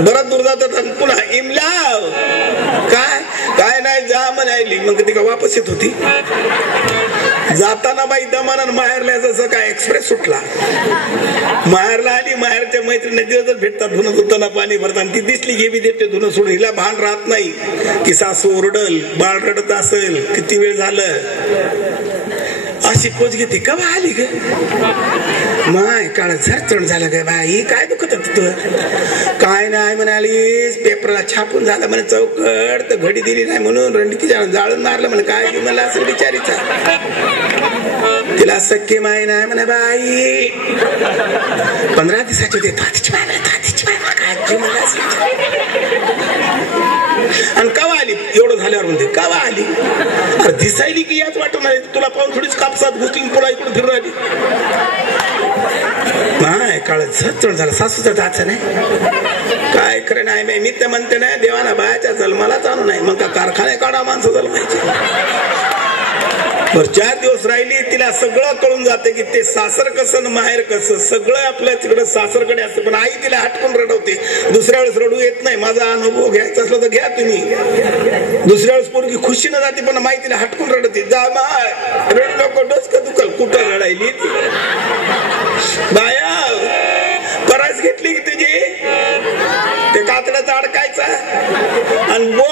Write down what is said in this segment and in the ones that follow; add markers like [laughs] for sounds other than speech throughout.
बराच दूर जातात पुन्हा इमलाव. काय? काय नाही जा म्हणायली मग ती का वापस येत होती? जाताना बाई दमानं माहेरला जसं काय एक्सप्रेस सुटला. माहेरला आली माहेरच्या मैत्रिणी दिवस भेटतात धुणं धुताना पाणी भरताना ती दिसली घे देते धुणं सोडून. हिला भान राहत नाही. की सासू ओरडल बाळ रडत असेल. किती वेळ झालं? अशी कोच घेते. का बा आली ग? माय काळ झरचण झालं ग बाई. काय दुखत तू काय नाही म्हणाली. पेपरला छापून झालं म्हणे चौकट. तर घडी दिली नाही म्हणून रणकी जाळून मारलं म्हणे. काय की मला असं बिचारीचा. तिला सख्य माय नाही म्हणे बाई. पंधरा दिवसाची होते. तातीची माय म्हणे, तातीची माय काय की मला असं आणि कवा आली? एवढं झाल्यावर म्हणते कवा आली? अरे दिसायली की याच वाटत नाही तुला पाहून थोडीच कापसात घुसली पुन्हा इकडून फिरून आली. नाही काळ झटचण झालं. सासूचा दाचा नाही. काय खरं नाही मी ते म्हणते नाही देवाना बायाच्या जन्मालाच आणू नाही मग का कारखाने काढा माणसं जन्मायचे. बर चार दिवस राहिली तिला सगळं कळून जाते की ते सासर कसं माहेर कसं सगळं आपल्या तिकडं सासरकडे असतं पण आई तिला हटकून रडवते. दुसऱ्या वेळेस रडू येत नाही माझा अनुभव घ्यायचा असला तर घ्या तुम्ही. दुसऱ्या वेळेस पोरगी खुशी न जाते पण माई तिला हटकून रडते. जा माय रडू नको डोसकं दुखल. कुठं रडायली ती? बाया परास घेतली की तुझी? ते कातड्याचा अडकायचा आणि बो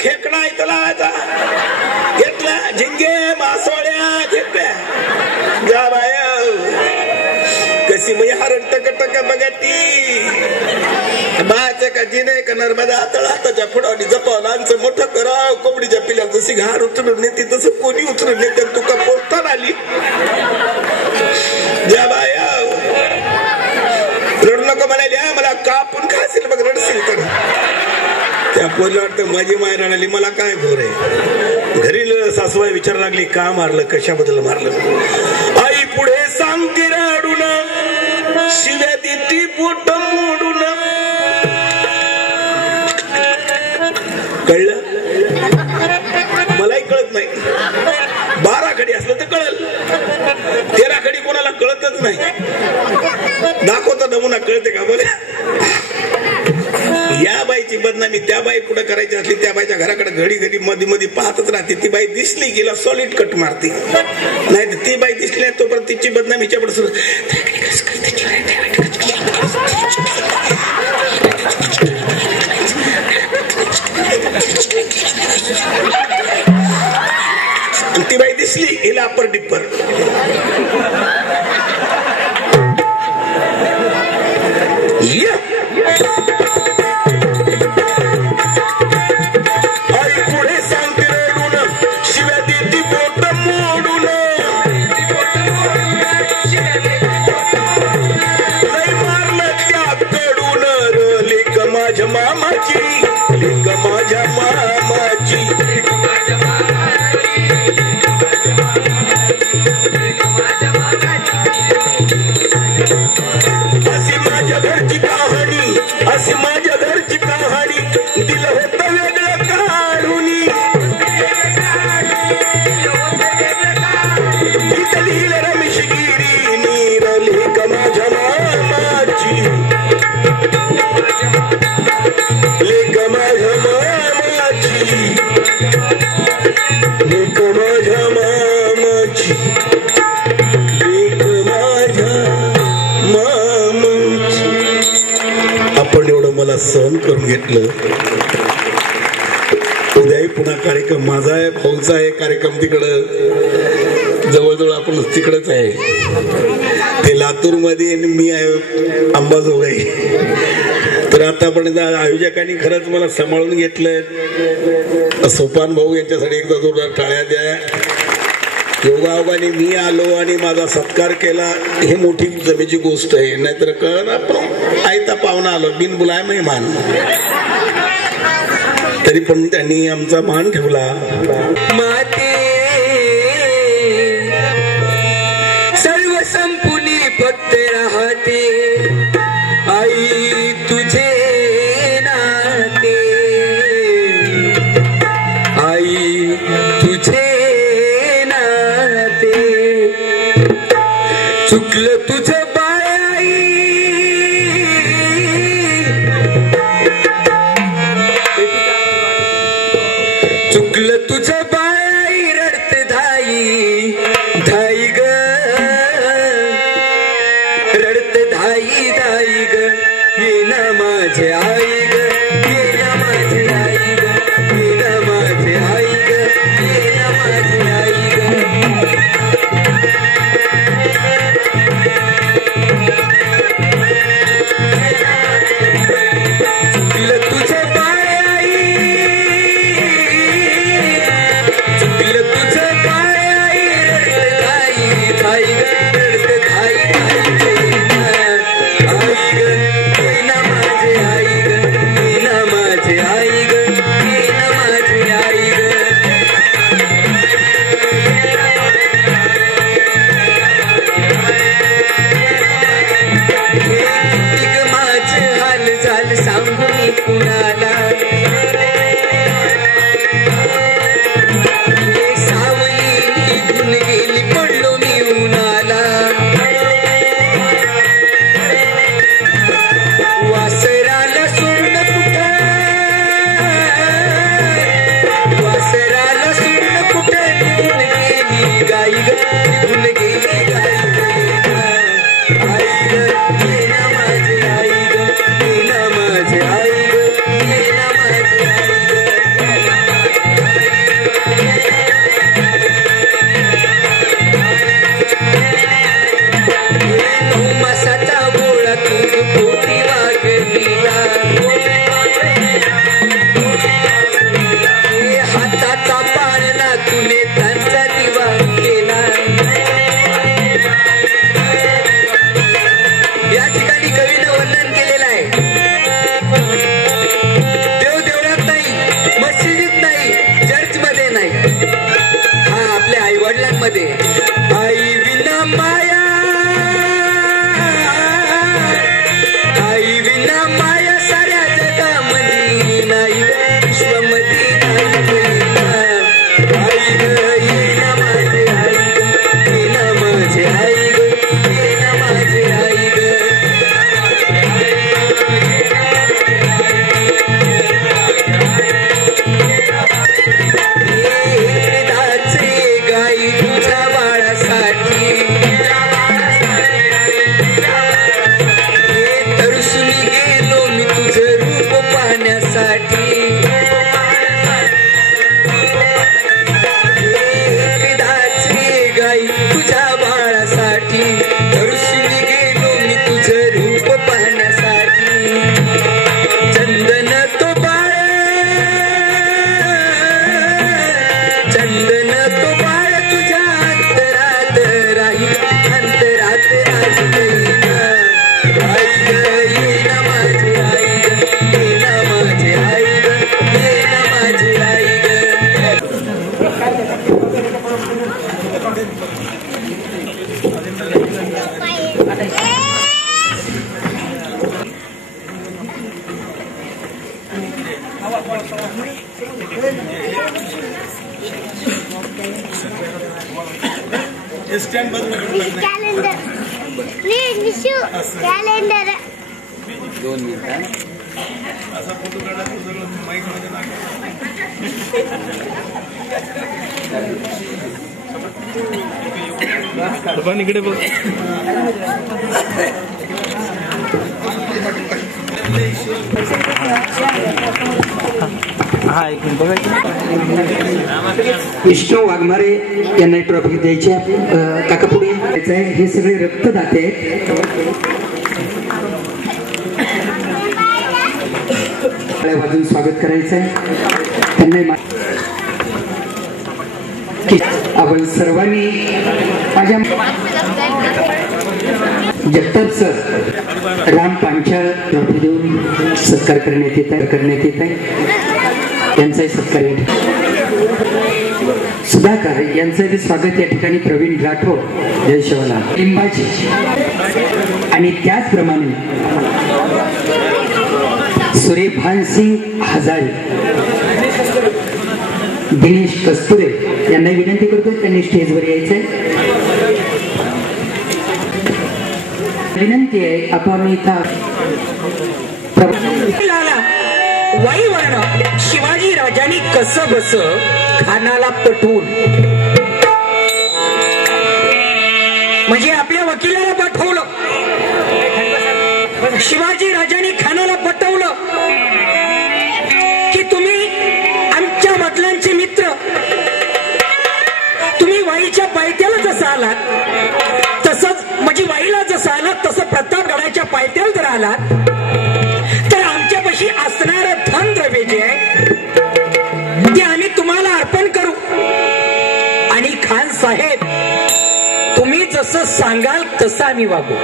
खेकडा ऐकला आता. घेतला झिंगे मासोळ्या घेतल्या जा बाया कशी म्हणजे हरण टक टक बघती बाच्या का जिने का नर्मदा तळाताच्या फुडावणी जपावं आमचं मोठं कराव कोंबडीच्या पिल्या जशी घार उचलून नेते. तसं कोणी उचलून नेते तुका पोचता आली. जा बाया रडू नको म्हणाली मला कापून खाशील बघ रडशील तर. त्या पोरीला वाटतं माझी माय रडाली मला काय घोर आहे? घरी ल- सासूबाई विचार लागली का मारलं कशाबद्दल मारलं? आई पुढे सांगते राडून शिव्या देती पोट मोडून. कळलं? मलाही कळत नाही. बारा खडी असलं तर कळल. तेरा खडी कोणाला कळतच नाही. दाखवता नमुना कळते का? बघा बाईची बदनामी त्या बाई कुठं करायची असली त्या बाईच्या घराकडे घडी घडी मध्ये मध्ये पाहतच राहते. ती बाई दिसली गेला सॉलिड कट मारते. नाही तर ती बाई दिसली नाही तोपर्यंत तिची बदनामी हिच्याकडे सुरू. ती बाई दिसली हिला अप्पर डिप्पर या. कहाणी अशी माझ्या करून घेतलं. उद्याही पुन्हा कार्यक्रम माझा आहे भाऊचा आहे कार्यक्रम तिकडं. जवळजवळ आपण तिकडच आहे. ते लातूरमध्ये आणि मी आहे अंबाजोगाई. तर आतापर्यंत आयोजकांनी खरंच मला सांभाळून घेतलंय. सोपान भाऊ यांच्यासाठी एकदा जोरदार टाळ्या द्या. योगायोगाने मी आलो आणि माझा सत्कार केला. हे मोठी जमेची गोष्ट आहे. नाहीतर कळ ना आयता पाहुणा आलो. बिन बुलाय मेहमान तरी पण त्यांनी आमचा मान ठेवला. रडत धाई दाई ग येना माझे आई calendar. Please, Nishu, calendar. दोन मिनिटात पण इकडे बघ Thank you. विष्णू वाघमारे यांना ट्रॉफी द्यायची आपली काका पुढे हे सगळे रक्तदाते बाजून स्वागत करायचंय त्यांना आपण सर्वांनी माझ्या जगताप सर राम पांचाळ ट्रॉफी देऊन सत्कार करण्यात येत आहे करण्यात येत आहे. यांचाही सत्कार या ठिकाणी. सुधाकर यांचं स्वागत या ठिकाणी प्रवीण राठोड जय शिवला लिंबाचे आणि त्याचप्रमाणे सुरेभान सिंग हजारे दिनेश कस्तुरे यांना विनंती करतो त्यांनी स्टेजवर यायचंय. विनंती आहे आपण इथं शिवाजी आणि राजाने कस बस खानाला पटवून. म्हणजे आपल्या वकिलाला पाठवलं. शिवाजी राजाने खानाला पटवलं. की तुम्ही आमच्या वडिलांचे मित्र तुम्ही वाईच्या पायथ्याला जसं आलात तसंच म्हणजे वाईला जसं आलात तसं प्रतापगडाच्या पायथ्याला जर आलात सांगाल तसं आम्ही वागू.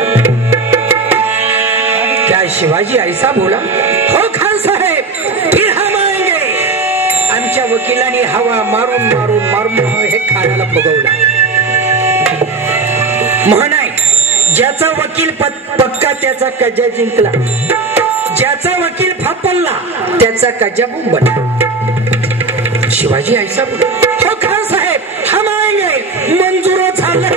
त्या शिवाजी ऐसा बोला हो खान साहेब फिर हम आएंगे. आमच्या वकिलांनी हवा मारून मारून मारून हे खानाला फुगवला. म्हणाय ज्याचा वकील पक्का त्याचा कज्जा जिंकला. ज्याचा वकील फापल्ला त्याचा कज्जा बुंबला शिवाजी ऐसा बोला हो खान साहेब हम आएंगे मंजूर झालं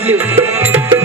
Brasil.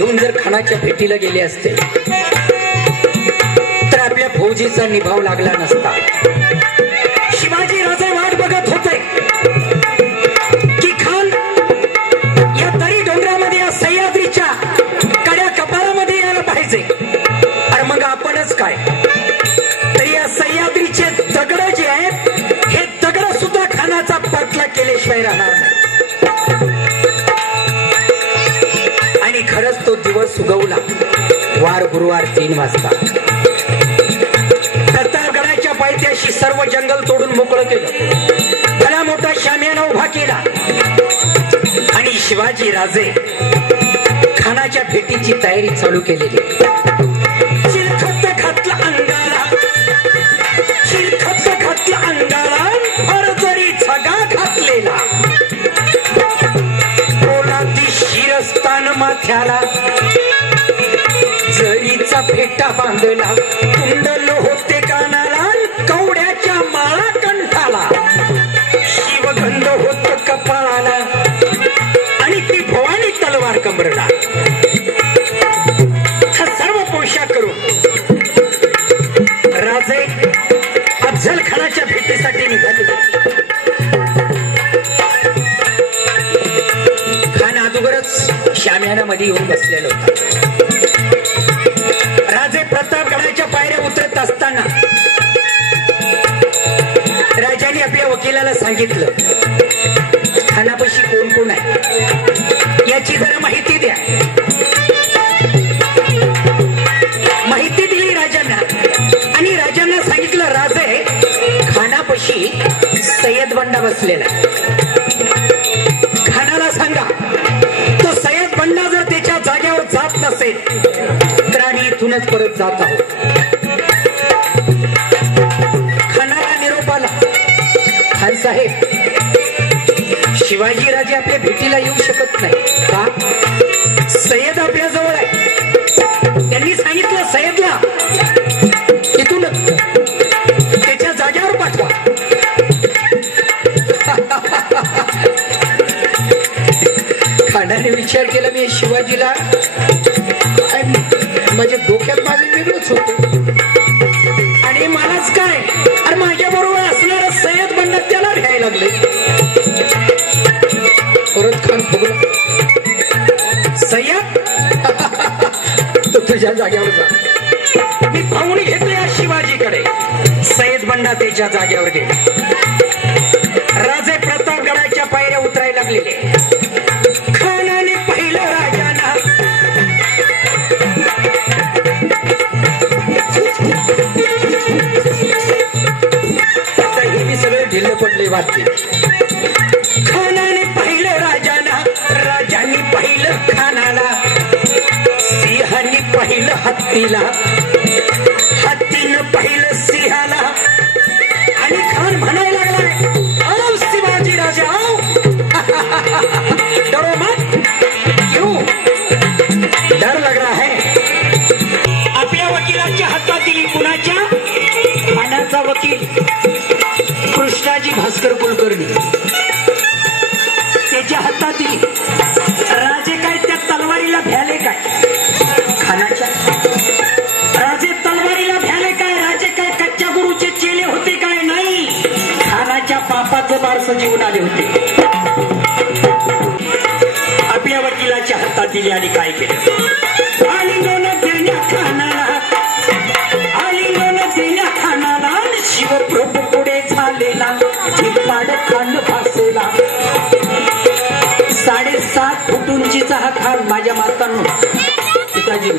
घेऊन जर खानाच्या भेटीला गेले असते तर आपल्या फौजीचा निभाव लागला नसता. शिवाजी राजे वाट बघत होते की खान या तरी डोंगरामध्ये या सह्याद्रीच्या कड्या कपाळामध्ये यायला पाहिजे. अरे मग आपणच काय? तर या सह्याद्रीचे दगड जे आहेत हे दगड सुद्धा खानाचा पाठला केल्याशिवाय राहणार नाही. दिवस उगवला वार गुरुवार तीन वाजता. प्रतापगडाच्या पायथ्याशी सर्व जंगल तोडून मोकळं केलं. भला मोठा शामियाना उभा केला. आणि शिवाजी राजे खानाच्या भेटीची तयारी चालू केलेली. शिरस्तान माथ्याला. जरीचा फेटा बांधला कुंडल होते कानाला कवड्याच्या माळा कंठाला. शिवगंध होत कपाळाला आणि ती भवानी तलवार कमरला. खाली येऊन बसलेला होता. राजे प्रतापगडाच्या पायऱ्या उतरत असताना राजाने आपल्या वकिलाला सांगितलं खानापशी कोण कोण आहे? याची जरा माहिती द्या. माहिती दिली राजांना. आणि राजांना सांगितलं राजे खानापाशी सय्यद बंडा बसलेला असेल तर आम्ही इथूनच परत जात आहोत. खाणारा निरोपाला खान साहेब शिवाजी राजे आपल्या भेटीला येऊ शकत नाही का? सय्यद आपल्या आहे. त्यांनी सांगितलं सय्यदला इथूनच त्याच्या जागेवर पाठवा. [laughs] खानाने विचार केला मी शिवाजीला. म्हणजे डोक्यात माझं वेगळंच होत. आणि मलाच काय? अरे माझ्या बरोबर असणार सय्यद बंडात त्याला घ्यायला लागले. परत खान फुगलं. सय्यद? [laughs] तो तुझ्या जाग्यावर जा. मी पाहुणी घेतोय या शिवाजीकडे. सय्यद बंडा त्याच्या जाग्यावर गेले. राजे प्रतापगडाच्या पायऱ्या उतरायला लागलेले. ढिल्ल वाटते. खानाने पाहिलं राजाला? राजाने पाहिलं खानाला. सिंहाने पाहिलं हत्तीला. हत्तीनं पाहिलं पापाचं बारसं जीवन आले होते. आपल्या वकिलाच्या हातात दिली आणि काय केलं? आलिंगन देण्या खानाला आलिंगन देण्या खानाला आणि शिवप्रभू पुढे झालेला झिपाड खान भासेला साडेसात फूट उंचीचा हा खान माझ्या मातांनो पिताजी